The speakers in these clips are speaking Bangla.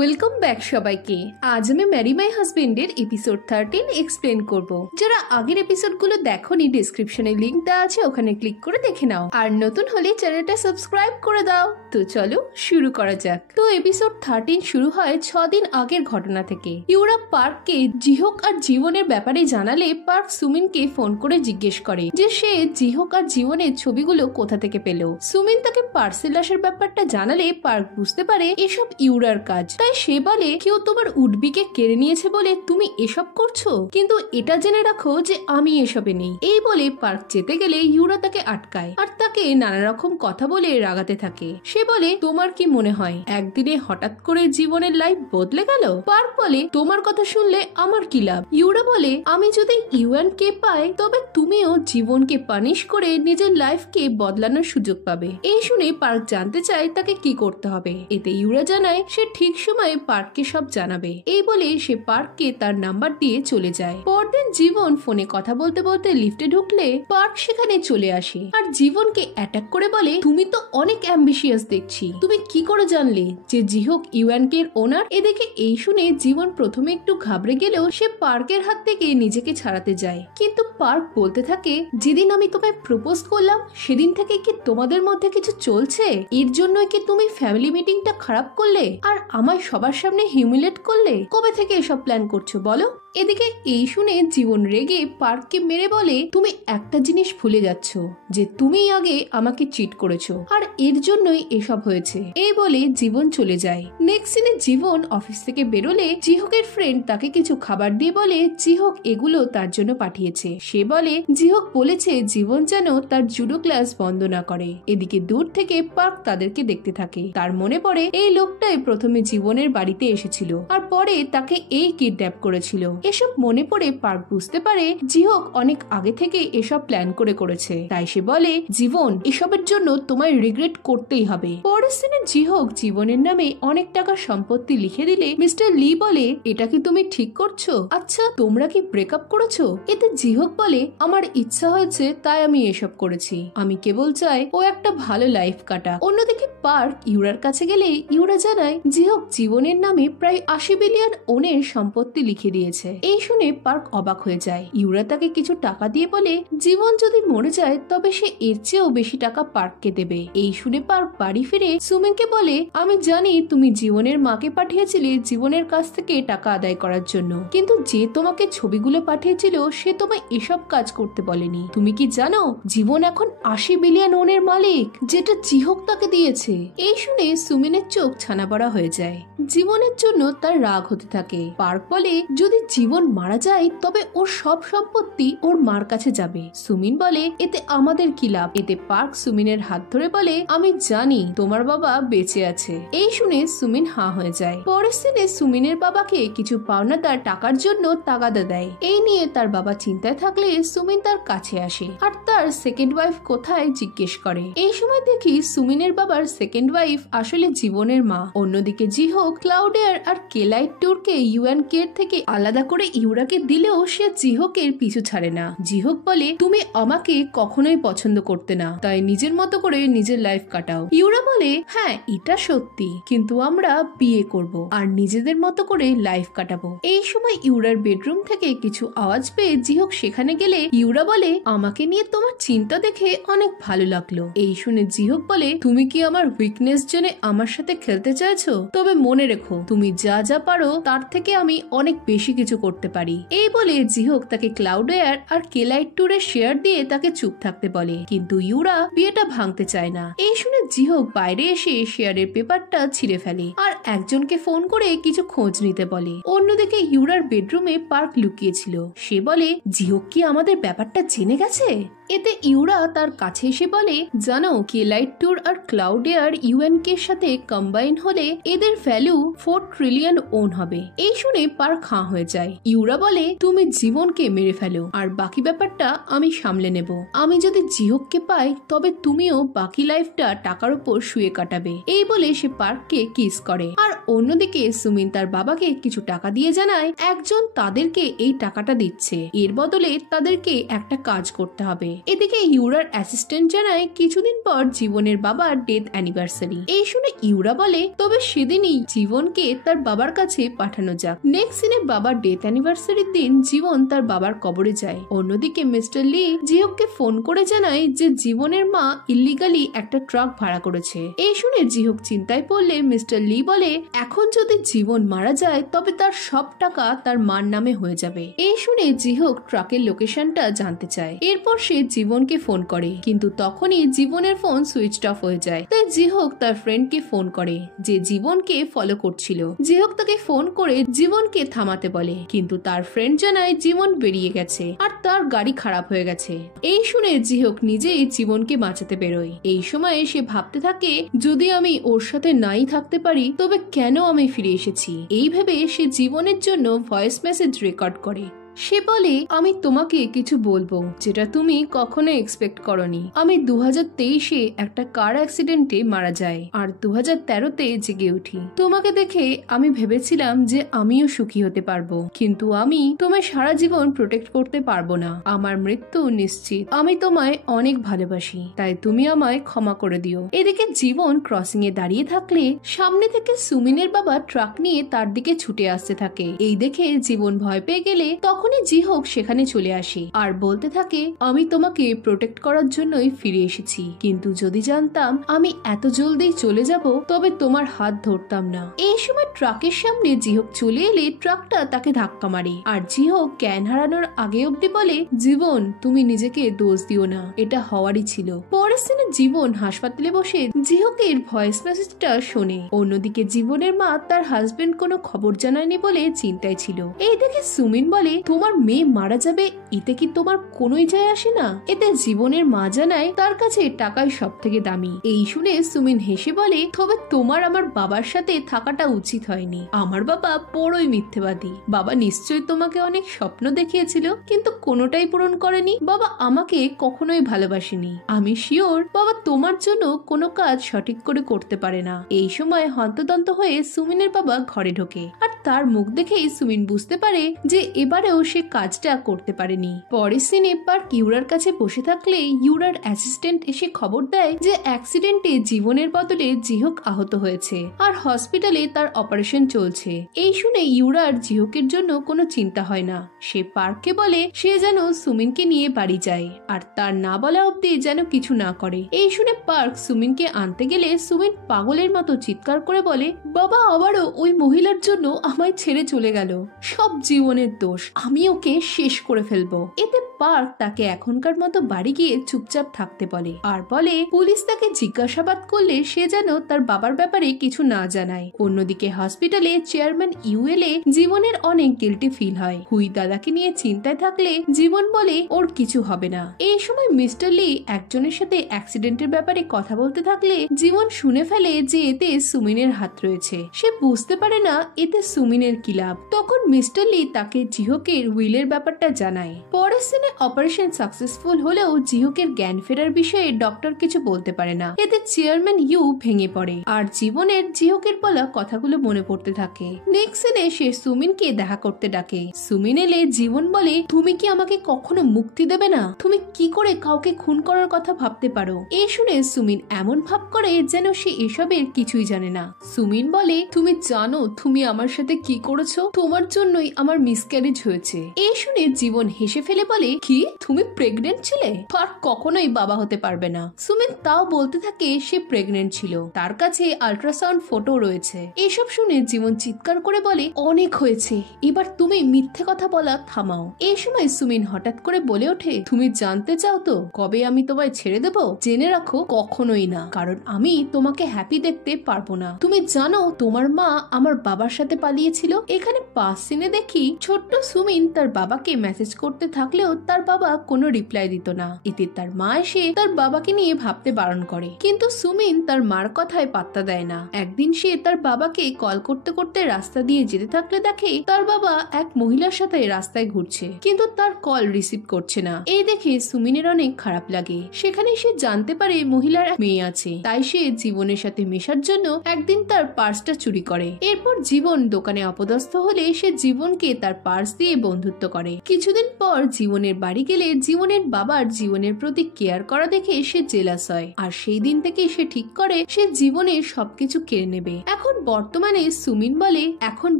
ওয়েলকাম ব্যাক সবাইকে। আজ আমি ম্যারি মাই হাজবেন্ডের এপিসোড 13 এক্সপ্লেন করব। যারা আগের এপিসোডগুলো দেখোনি, ডেসক্রিপশনে লিংক দেওয়া আছে, ওখানে ক্লিক করে দেখে নাও। আর নতুন হলে চ্যানেলটা সাবস্ক্রাইব করে দাও। তো চলো শুরু করা যাক। তো এপিসোড 13 শুরু হয় 6 দিন আগের ঘটনা থেকে। ইউরা পার্ককে জিহোক আর জীবনের ব্যাপারে জানালে পার্ক সুমিনকে ফোন করে জিজ্ঞেস করে যে সে জিহোক আর জীবনের ছবিগুলো কোথা থেকে পেল। সুমিন তাকে পার্সেল আসার ব্যাপারটা জানালে পার্ক বুঝতে পারে এসব ইউরার কাজ। তাই সে বলে কেউ তোমার উডবিকে কেড়ে নিয়েছে বলে তুমি এসব করছো, কিন্তু এটা জেনে রাখো যে আমি এসবে নেই। এই বলে পার্ক যেতে গেলে ইউরা তাকে আটকায় আর তাকে নানা রকম কথা বলে রাগাতে থাকে। সে বলে তোমার কি মনে হয় একদিনে হঠাৎ করে জীবনের লাইফ বদলে গেল? পার্ক বলে তোমার কথা শুনলে আমার কি লাভ? ইউরা বলে আমি যদি ইউএনকে পাই তবে তুমিও জীবনকে পানিশ করে নিজের লাইফকে বদলানোর সুযোগ পাবে। এই শুনে পার্ক জানতে চায় তাকে কি করতে হবে। এতে ইউরা জানায় সে ঠিক সময়ে পার্ককে সব জানাবে। এই বলে সে পার্ককে তার নাম্বার দিয়ে চলে যায়। পরদিন জীবন ফোনে কথা বলতে বলতে লিফটে ঢুকলে পার্ক সেখানে চলে আসে আর জীবনকে অ্যাটাক করে বলে তুমি তো অনেক অ্যাম্বিশিয়াস দেখছি, তুমি কি করে জানলে যে জিহোক ইউএনকে এর ওনার? এদিকে এই শুনে জীবন প্রথমে একটু ঘাবড়ে গেলেও সে পার্কের হাত থেকে নিজেকে ছাড়াতে যায়। কিন্তু পার্ক বলতে থাকে যেদিন আমি তোমায় প্রপোজ করলাম সেদিন থেকে কি তোমাদের মধ্যে কিছু চলছে? এর জন্যই কি তুমি ফ্যামিলি মিটিংটা খারাপ করলে আর আমায় সবার সামনে হিউমিলেট করলে? কবে থেকে এসব প্ল্যান করছো বলো? এদিকে এই শুনে জীবন রেগে পার্ককে মেরে বলে তুমি একটা জিনিস ভুলে যাচ্ছ যে তুমি আগে আমাকে চিট করেছো আর এর জন্যই এসব হয়েছে। এই বলে জীবন চলে যায়। নেক্সট দিনে জীবন অফিস থেকে বেরোলে জিহোকের ফ্রেন্ড তাকে কিছু খাবার দিয়ে বলে জিহোক এগুলো তার জন্য পাঠিয়েছে। সে বলে জিহোক বলেছে জীবন যেন তার জুডো ক্লাস বন্ধ না করে। এদিকে দূর থেকে পার্ক তাদেরকে দেখতে থাকে। তার মনে পড়ে এই লোকটাই প্রথমে জীবনের বাড়িতে এসেছিল আর পরে তাকে এই কিডন্যাপ করেছিল। এসব মনে পড়ে পার্ক বুঝতে পারে জিহোক অনেক আগে থেকে এসব প্ল্যান করেছে। তাই সে বলে জীবন এসবের জন্য তোমায় রিগ্রেট করতেই হবে। পরের দিনে জিহোক জীবনের নামে অনেক টাকার সম্পত্তি লিখে দিলে মিস্টার লি বলে এটা কি তুমি ঠিক করছো? আচ্ছা তোমরা কি ব্রেকআপ করেছো? এতে জিহোক বলে আমার ইচ্ছা হয়েছে তাই আমি এসব করেছি, আমি কেবল চাই ও একটা ভালো লাইফ কাটাক। অন্যদিকে পার্ক ইউরার কাছে গেলে ইউরা জানায় জিহোক জীবনের নামে প্রায় 80 বিলিয়ন ওনের সম্পত্তি লিখে দিয়েছে। এই শুনে পার্ক অবাক হয়ে যায়। ইউরা তাকে কিছু টাকা দিয়ে বলে জীবন যদি মরে যায় তবে সে এর চেয়েও বেশি টাকা পার্ককে দেবে। এই শুনে পার্ক বাড়ি ফিরে সুমিনকে বলে আমি জানি তুমি জীবনের মাকে পাঠিয়েছিলে জীবনের কাছ থেকে টাকা আদায় করার জন্য, কিন্তু যে তোমাকে ছবিগুলো পাঠিয়েছিল সে তোমায় এসব কাজ করতে বলেনি। তুমি কি জানো জীবন এখন 80 বিলিয়ন ওনের মালিক, যেটা জিহোক তাকে দিয়েছে। এই শুনে সুমিনের চোখ ছানা পড়া হয়ে যায়। জীবনের জন্য তার রাগ হতে থাকে। পার্ক বলে যদি জীবন মারা যায় তবে ওর সব সম্পত্তি ওর মার কাছে যাবে। সুমিন বলে এতে আমাদের কি লাভ? এতে পার্ক সুমিনের হাত ধরে বলে আমি জানি তোমার বাবা বেঁচে আছে। এই শুনে সুমিন হাঁ হয়ে যায়। পরের দিনে সুমিনের বাবাকে কিছু পাওনাদার টাকার জন্য তাগাদা দেয়। এই নিয়ে তার বাবা চিন্তায় থাকলে সুমিন তার কাছে আসে আর তার সেকেন্ড ওয়াইফ কোথায় জিজ্ঞেস করে। এই সময় দেখি সুমিনের বাবার সেকেন্ড ওয়াইফ আসলে জীবনের মা। অন্যদিকে জিহোক ক্লাউডিয়ার আর কেলাইট টুরকে ইউএনকে থেকে আলাদা করে ইউরাকে দিলেও সে জিহোকের পিছু ছাড়ে না। জিহোক বলে তুমি আমাকে কখনোই পছন্দ করতে না, তাই নিজের মতো করে নিজের লাইফ কাটাও। ইউরা বলে হ্যাঁ এটা সত্যি, কিন্তু আমরা বিয়ে করব আর নিজেদের মতো করে লাইফ কাটাবো। এই সময় ইউরার বেডরুম থেকে কিছু আওয়াজ পেয়ে জিহোক সেখানে গেলে ইউরা বলে আমাকে নিয়ে তোমার চিন্তা দেখে অনেক ভালো লাগলো। এই শুনে জিহোক বলে তুমি কি আমার উইকনেস জেনে আমার সাথে খেলতে চাইছো? তবে মনে রেখো তুমি যা যা পারো তার থেকে আমি অনেক বেশি কিছু করতে পারি। এই বলে জিহোক তাকে ক্লাউডওয়্যার আর কেলাইট ট্যুরের শেয়ার দিয়ে তাকে চুপ থাকতে বলে, কিন্তু ইউরা বিয়েটা ভাঙতে চায় না। এই শুনে জিহোক বাইরে এসে শেয়ারের পেপারটা ছিঁড়ে ফেলে আর একজনকে ফোন করে কিছু খোঁজ নিতে বলে। অন্যদিকে ইউরার বেডরুমে পার্ক লুকিয়েছিল। সে বলে জিহোক কি আমাদের ব্যাপারটা জেনে গেছে? এতে ইউরা তার কাছে এসে বলে জানো কেলাইট ট্যুর আর ক্লাউডেয়ার ইউএনকে এর সাথে কম্বাইন হলে এদের ভ্যালু 4 ট্রিলিয়ন ওন হবে। এই শুনে পার্ক হাঁ হয়ে যায়। ইউরা বলে তুমি জীবনকে মেরে ফেলো আর বাকি ব্যাপারটা আমি সামলে নেব। আমি যদি জিহোককে পাই তবে তুমিও বাকি লাইফটা টাকার উপর শুয়ে কাটাবে। এই বলে সে পার্ককে কিস করে। আর অন্যদিকে সুমিন তার বাবাকে কিছু টাকা দিয়ে জানায় একজন তাদেরকে এই টাকাটা দিচ্ছে, এর বদলে তাদেরকে একটা কাজ করতে হবে। এদিকে ইউরার অ্যাসিস্ট্যান্ট জানায় কিছুদিন পর জীবনের বাবার ডেথ অ্যানিভার্সারি। এই শুনে ইউরা বলে তবে সেদিনই জীবনকে তার বাবার কাছে পাঠানো যাক। নেক্সট সিনে বাবার ডেথ অ্যানিভার্সারির দিন জীবন তার বাবার কবরে যায়। অন্যদিকে মিস্টার লি জিহককে ফোন করে জানায় যে জীবনের মা ইল্লিগালি একটা ট্রাক ভাড়া করেছে। এই শুনে জিহক চিন্তায় পড়লে মিস্টার লি বলে এখন যদি জীবন মারা যায় তবে তার সব টাকা তার মার নামে হয়ে যাবে। এই শুনে জিহক ট্রাকের লোকেশনটা জানতে চায়। এরপর সে জীবনকে ফোন করে, কিন্তু তখনই জীবনের ফোন সুইচ অফ হয়ে যায়। তাই জিহক তার ফ্রেন্ডকে ফোন করে যে জীবনকে ফলো করছিল। জিহক তাকে ফোন করে জীবনকে থামাতে বলে, কিন্তু তার ফ্রেন্ড জানায় জীবন বেরিয়ে গেছে আর তার গাড়ি খারাপ হয়ে গেছে। এই শুনে জিহক নিজেই জীবনকে বাঁচাতে বেরোয়। এই সময়ে সে ভাবতে থাকে যদি আমি ওর সাথে নাই থাকতে পারি তবে কেন আমি ফিরে এসেছি। এই ভেবে সে জীবনের জন্য ভয়েস মেসেজ রেকর্ড করে। সে বলে আমি তোমাকে কিছু বলবো যেটা তুমি কখনো এক্সপেক্ট করনি। আমি 2023-এ একটা কার অ্যাক্সিডেন্টে মারা যাই আর 2013-তে জেগে উঠি। তোমাকে দেখে আমি ভেবেছিলাম যে আমিও সুখী হতে পারবো, কিন্তু আমি তোমায় সারা জীবন প্রোটেক্ট করতে পারবো না। আমার মৃত্যু নিশ্চিত। আমি তোমায় অনেক ভালোবাসি, তাই তুমি আমায় ক্ষমা করে দিও। এদিকে জীবন ক্রসিং এ দাঁড়িয়ে থাকলে সামনে থেকে সুমিনের বাবা ট্রাক নিয়ে তার দিকে ছুটে আসতে থাকে। এই দেখে জীবন ভয় পেয়ে গেলে তখনই জিহক সেখানে চলে আসে আর বলতে থাকে আমি তোমাকে প্রোটেক্ট করার জন্যই ফিরে এসেছি, কিন্তু যদি জানতাম আমি এত জলদি চলে যাব তবে তোমার হাত ধরতাম না। এই সময় ট্রাকের সামনে জিহক চলে এলে ট্রাকটা তাকে ধাক্কা মারে আর জিহক জ্ঞান হারানোর আগে অব্দি বলে জীবন তুমি নিজেকে দোষ দিও না, এটা হওয়ারই ছিল। পরের দিনে জীবন হাসপাতালে বসে জিহকের ভয়েস মেসেজটা শোনে। অন্যদিকে জীবনের মা তার হাজবেন্ড কোনো খবর জানায়নি বলে চিন্তায় ছিল। এই দেখে সুমিন বলে তোমার মেয়ে মারা যাবে এতে কি তোমার কোনোই যায় আসে না। এতে জীবনের মা জানায় তার কাছে টাকাই সব থেকে দামি। এই শুনে সুমিন হেসে বলে তবে তোমার আমার বাবার সাথে থাকাটা উচিত হয়নি। আমার বাবা বড়ই মিথ্যেবাদী। বাবা নিশ্চয়ই তোমাকে অনেক স্বপ্ন দেখিয়েছিল কিন্তু কোনোটাই পূরণ করেনি। বাবা আমাকে কখনোই ভালোবাসেনি। আমি শিওর বাবা তোমার জন্য কোনো কাজ সঠিক করে করতে পারে না। এই সময় হন্তদন্ত হয়ে সুমিনের বাবা ঘরে ঢোকে আর তার মুখ দেখেই সুমিন বুঝতে পারে যে এবারেও সে কাজটা করতে পারেনি। পরের সিনে পার্ক ইউরার কাছে বসে থাকলে ইউরার অ্যাসিস্ট্যান্ট এসে খবর দেয় যে অ্যাক্সিডেন্টে জীবনের বদলে জিহক আহত হয়েছে আর হসপিটালে তার অপারেশন চলছে। এই শুনে ইউরার জিহকের জন্য কোনো চিন্তা হয় না। সে পার্ককে বলে সে যেন সুমিনকে নিয়ে বাড়ি যায় আর তার না বলা অব্দি যেন কিছু না করে। এই শুনে পার্ক সুমিনকে আনতে গেলে সুমিন পাগলের মতো চিৎকার করে বলে বাবা আবারও ওই মহিলার জন্য আমায় ছেড়ে চলে গেল। সব জীবনের দোষ, আমি ওকে শেষ করে ফেলবো। এতে পার্ক তাকে এখনকার মতো বাড়ি গিয়ে চুপচাপ থাকতে বলে আর বলে পুলিশ তাকে জিজ্ঞাসাবাদ করলে সে যেন তার বাবার ব্যাপারে কিছু না জানায়। অন্যদিকে হসপিটালে চেয়ারম্যান ইউএলএ জীবনের অনেক গিল্টি ফিল হয়। হুই দাদাকে নিয়ে চিন্তায় থাকলে জীবন বলে ওর কিছু হবে না। এই সময় মিস্টার লি একজনের সাথে অ্যাক্সিডেন্টের ব্যাপারে কথা বলতে থাকলে জীবন শুনে ফেলে যে এতে সুমিনের হাত রয়েছে। সে বুঝতে পারে না এতে সুমিনের কি লাভ। তখন মিস্টার লি তাকে জিহকের উইলের ব্যাপারটা জানায়। পরের সিনে অপারেশন সাকসেসফুল হলেও জিহকের জ্ঞান ফেরার বিষয়ে ডক্টর কিছু বলতে পারে না। এতে চেয়ারম্যান ইউ ভেঙে পড়ে আর জীবনের জিহকের বলা কথাগুলো মনে পড়তে থাকে। নেক্সট সিনে সে সুমিনকে দেখা করতে ডাকে। সুমিন এলে জীবন বলে তুমি কি আমাকে কখনো মুক্তি দেবে না? তুমি কি করে কাউকে খুন করার কথা ভাবতে পারো? এই শুনে সুমিন এমন ভাব করে যেন সে এসবের কিছুই জানে না। সুমিন বলে তুমি জানো তুমি আমার সাথে কি করেছো? তোমার জন্যই আমার মিসক্যারেজ হয়েছে। এই শুনে জীবন হেসে ফেলে বলে কি তুমি প্রেগনেন্ট ছিলে? আর কখনোই বাবা হতে পারবে না। সুমিন তাও বলতে থাকে সে প্রেগনেন্ট ছিল, তার কাছে আল্ট্রাসাউন্ড ফটো রয়েছে। এসব শুনে জীবন চিৎকার করে বলে অনেক হয়েছে, এবার তুমি মিথ্যে কথা বলা থামাও। এই সময় সুমিন হঠাৎ করে বলে ওঠে তুমি জানতে চাও তো কবে আমি তোমায় ছেড়ে দেব? জেনে রাখো কখনোই না, কারণ আমি তোমাকে হ্যাপি দেখতে পারবো না। তুমি জানো তোমার মা আমার বাবার সাথে পালিয়েছিল। এখানে পাস সিনে দেখি ছোট্ট সুমিন তার বাবাকে মেসেজ করতে থাকলেও তার বাবা কোনো রিপ্লাই দিত না। এতে তার মা এসে তার বাবাকে নিয়ে ভাবতে বারণ করে, কিন্তু সুমিন তার মার কথায় পাত্তা দেয় না। একদিন সে তার বাবাকে কল করতে করতে রাস্তা দিয়ে যেতে থাকলে দেখে তার বাবা এক মহিলার সাথে রাস্তায় ঘুরছে, কিন্তু তার কল রিসিভ করছে না। এই দেখে সুমিনের অনেক খারাপ লাগে। সেখানে সে সে জানতে পারে মহিলার এক মেয়ে আছে, তাই সে জীবনের সাথে মেশার জন্য একদিন তার পার্সটা চুরি করে। এরপর জীবন দোকানে অপদস্থ হলে সে জীবনকে তার পার্স দিয়ে বন্ধুত্ব করে। কিছুদিন পর জীবনের বাড়ি গেলে জীবনের বাবার জীবনের প্রতি কেয়ার করা দেখে সে জেলাস হয়, আর সেই দিন থেকে সে ঠিক করে সে জীবনের সবকিছু কেড়ে নেবে। এখন বর্তমানে সুমিন বলে, এখন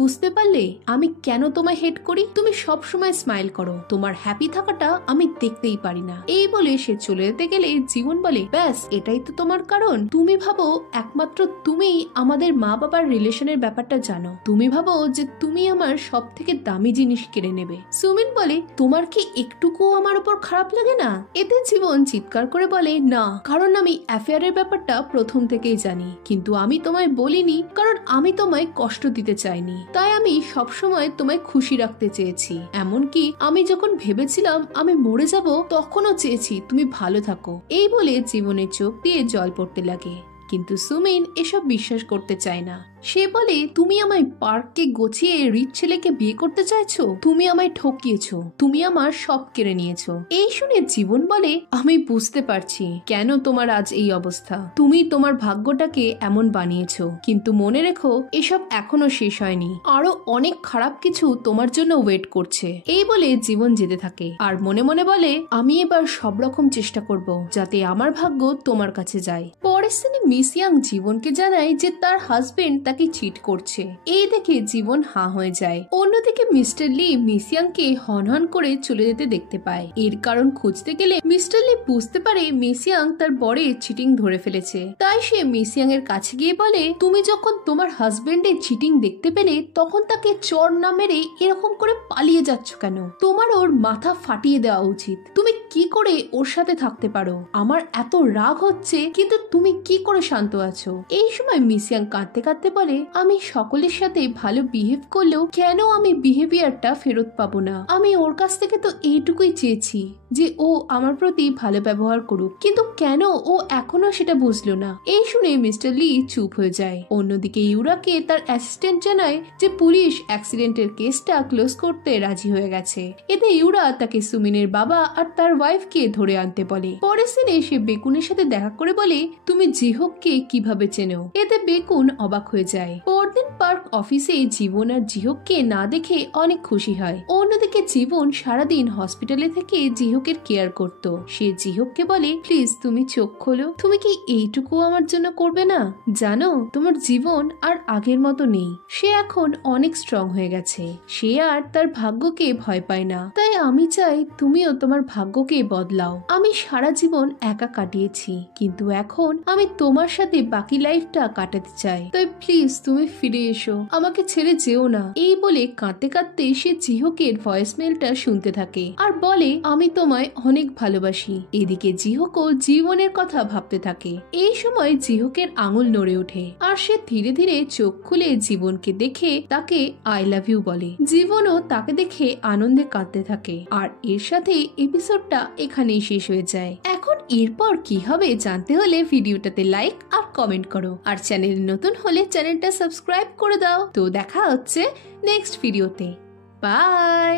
বুঝতে পারলে আমি কেন তোমায় হেট করি? তুমি সব সময় স্মাইল করো, তোমার হ্যাপি থাকাটা আমি দেখতেই পারি না। এই বলে সে চলে যেতে গেলে জীবন বলে, ব্যাস এটাই তো তোমার কারণ? তুমি ভাবো একমাত্র তুমি আমাদের মা বাবার রিলেশনের ব্যাপারটা জানো, তুমি ভাবো যে তুমি আমার সব থেকে দামি জিনিস কেড়ে নেবে। সুমিন বলে, তোমার কি একটুকু আমার উপর খারাপ লাগে না? এতে জীবন চিৎকার করে বলে, না, কারণ আমি অ্যাফেয়ারের ব্যাপারটা প্রথম থেকেই জানি, কিন্তু আমি তোমায় বলিনি কারণ আমি তোমায় কষ্ট দিতে চাইনি, তাই আমি সবসময় তোমায় খুশি রাখতে চেয়েছি। এমনকি আমি যখন ভেবেছিলাম আমি মরে যাব তখনও চেয়েছি তুমি ভালো থাকো। এই বলে জীবনের চোখ দিয়ে জল পড়তে লাগে, কিন্তু সুমিন এসব বিশ্বাস করতে চায় না। সে বলে, তুমি আমায় পার্ককে গছিয়ে রিচ ছেলেকে বিয়ে করতে চাইছো, তুমি আমায় ঠকিয়েছো, তুমি আমার সব কেড়ে নিয়েছো। এই শুনে জীবন বলে, আমি বুঝতে পারছি কেন তোমার আজ এই অবস্থা, তুমি তোমার ভাগ্যটাকে এমন বানিয়েছো, কিন্তু মনে রেখো এসব এখনো শেষ হয়নি, আরো অনেক খারাপ কিছু তোমার জন্য ওয়েট করছে। এই বলে জীবন যেতে থাকে আর মনে মনে বলে, আমি এবার সব রকম চেষ্টা করব যাতে আমার ভাগ্য তোমার কাছে যায়। পরের দিনে মিস ইয়াং জীবনকে জানায় যে তার হাজবেন্ড তাকে চিট করছে। এই দেখে জীবন হাঁ হয়ে যায়। অন্যদিকে মিস্টার লি মিস ইয়াংকে হনহন করে চলে যেতে দেখতে পায়। এর কারণ খুঁজতে গেলে মিস্টার লি বুঝতে পারে মিস ইয়াং তার বরের চিটিং ধরে ফেলেছে। তাই সে মিস ইয়াং এর কাছে গিয়ে বলে, তুমি যখন তোমার হাজবেন্ডের চিটিং দেখতে পেলে তখন তাকে চড় না মেরে এরকম করে পালিয়ে যাচ্ছ কেন? তোমার ওর মাথা ফাটিয়ে দেওয়া উচিত। তুমি কি করে ওর সাথে থাকতে পারো? আমার এত রাগ হচ্ছে, কিন্তু তুমি কি করে শান্ত আছো? এই সময় মিস ইয়াং কাঁদতে কাঁদতে বলে, আমি সকলের সাথে ভালো বিহেভ করলেও কেন আমি বিহেভিয়ারটা ফেরত পাবো না? আমি ওর কাছ থেকে তো এইটুকুই চেয়েছি যে ও আমার প্রতি ভালো ব্যবহার করুক, কিন্তু কেন ও এখনো সেটা বুঝলো না? এই শুনে মিস্টার লি চুপ হয়ে যায়। অন্যদিকে ইউরাকে তার অ্যাসিস্ট্যান্ট জানায় যে পুলিশ অ্যাক্সিডেন্টের কেসটা ক্লোজ করতে রাজি হয়ে গেছে। এতে ইউরা তাকে সুমিনের বাবা আর তার ওয়াইফকে ধরে আনতে বলে। পরের দিনে সে বেকুনের সাথে দেখা করে বলে, তুমি জিহোককে কিভাবে চেনো? এতে বেকুন অবাক হয়ে যায়। পরদিন পার্ক অফিসে জীবন আর জিহোককে না দেখে অনেক খুশি হয়। অন্যদিকে জীবন সারাদিন হসপিটালে থেকে জিহোকের কেয়ার করত। সে জিহোককে বলে, প্লিজ তুমি চোখ খোলো, তুমি কি এইটুকু আমার জন্য করবে না? জানো তোমার জীবন আর আগের মতো নেই, সে এখন অনেক স্ট্রং হয়ে গেছে, সে আর তার ভাগ্যকে ভয় পায় না। তাই আমি চাই তুমিও তোমার ভাগ্যকে বদলাও। আমি সারা জীবন একা কাটিয়েছি, কিন্তু এখন আমি তোমার সাথে বাকি লাইফটা কাটাতে চাই, তাই প্লিজ তুমি ফিরে এসো, আমাকে ছেড়ে যেও না। এই বলে কাঁদতে কাঁদতে সে জিহোকের ভয়েসমেলটা শুনতে থাকে আর বলে, আমি তোমায় অনেক ভালোবাসি। এদিকে জিহোকও জীবনের কথা ভাবতে থাকে। এই সময় জিহোকের আঙুল নড়ে ওঠে আর সে ধীরে ধীরে চোখ খুলে জীবনকে দেখে তাকে আই লাভ ইউ বলে। জীবনও তাকে দেখে আনন্দে কাঁদতে থাকে। আর এর সাথে এপিসোডটা এখানেই শেষ হয়ে যায়। এখন এরপর কি হবে জানতে হলে ভিডিওটাতে লাইক আর কমেন্ট করো, আর চ্যানেলে নতুন হলে চ্যানেলটা সাবস্ক্রাইব করে দাও। তো দেখা হচ্ছে নেক্সট ভিডিওতে। বাই।